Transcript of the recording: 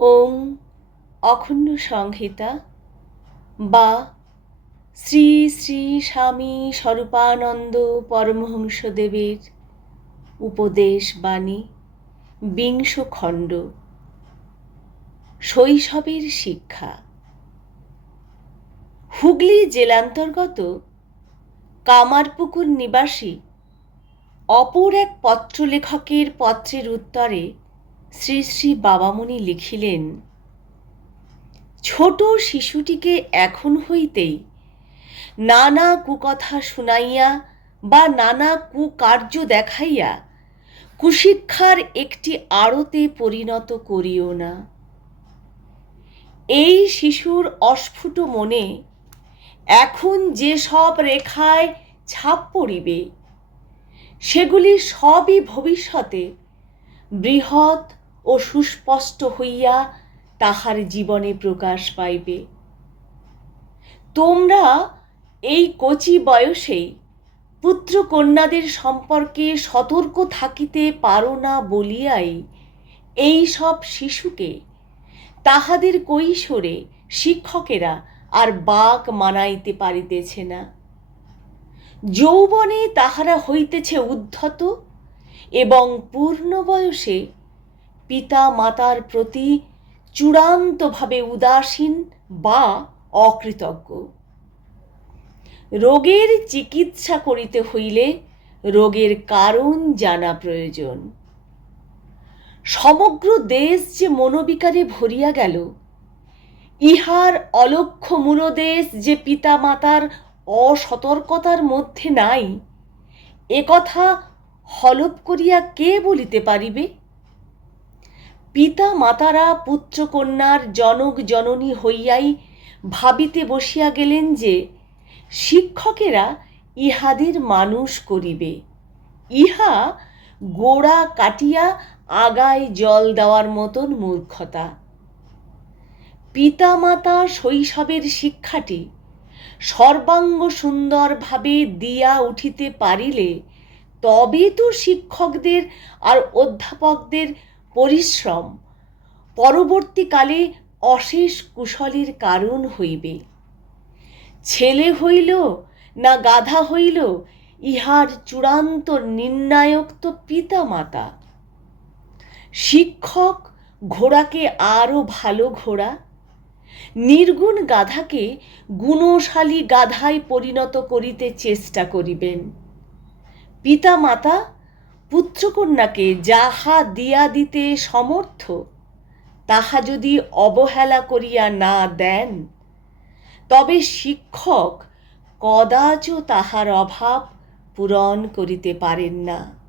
ওং অখণ্ড সংহিতা বা শ্রী শ্রী স্বামী স্বরূপানন্দ পরমহংসদেবের উপদেশ বাণী বিংশ খণ্ড শৈশবের শিক্ষা। হুগলি জেলান্তর্গত কামারপুকুর নিবাসী অপর এক পত্রলেখকের পত্রের উত্তরে শ্রী শ্রী বাবামণি লিখিলেন, ছোট শিশুটিকে এখন হইতেই নানা কুকথা শুনাইয়া বা নানা কুকার্য দেখাইয়া কুশিক্ষার একটি আড়তে পরিণত করিও না। এই শিশুর অস্ফুট মনে এখন যে সব রেখায় ছাপ পড়িবে, সেগুলি সবই ভবিষ্যতে বৃহৎ ও সুস্পষ্ট হইয়া তাহার জীবনে প্রকাশ পাইবে। তোমরা এই কচি বয়সেই পুত্র কন্যাদের সম্পর্কে সতর্ক থাকিতে পারো না বলিয়াই এই সব শিশুকে তাহাদের কৈশোরে শিক্ষকেরা আর বাক মানাইতে পারিতেছে না। যৌবনে তাহারা হইতেছে উদ্ধত এবং পূর্ণ বয়সে পিতা মাতার প্রতি চূড়ান্তভাবে উদাসীন বা অকৃতজ্ঞ। রোগের চিকিৎসা করিতে হইলে রোগের কারণ জানা প্রয়োজন। সমগ্র দেশ যে মনোবিকারে ভরিয়া গেল, ইহার অলক্ষ্য মূলদেশ যে পিতা মাতার অসতর্কতার মধ্যে নাই একথা হলপ করিয়া কে বলিতে পারিবে? পিতা মাতারা পুত্রকন্যার জনক জননী হইয়াই ভাবিতে বসিয়া গেলেন যে, শিক্ষকেরা ইহাদের মানুষ করিবে। ইহা গোড়া কাটিয়া আগায় জল দেওয়ার মতন মূর্খতা। পিতামাতা শৈশবের শিক্ষাটি সর্বাঙ্গ সুন্দরভাবে দিয়া উঠিতে পারিলে তবে তো শিক্ষকদের আর অধ্যাপকদের পরিশ্রম। পরবর্তীকালে অশেষ কুশলের কারণ হইবে। ছেলে হইল না গাধা হইল, ইহার চূড়ান্ত নির্ণায়ক তো পিতা মাতা শিক্ষক ঘোড়াকে আরও ভালো ঘোড়া, নির্গুণ গাধাকে গুণশালী গাধায় পরিণত করিতে চেষ্টা করিবেন। পিতা মাতা পুত্রকন্যাকে যাহা দিয়া দিতে সমর্থ, তাহা যদি অবহেলা করিয়া না দেন, তবে শিক্ষক কদাচ তাহার অভাব পূরণ করিতে পারেন না।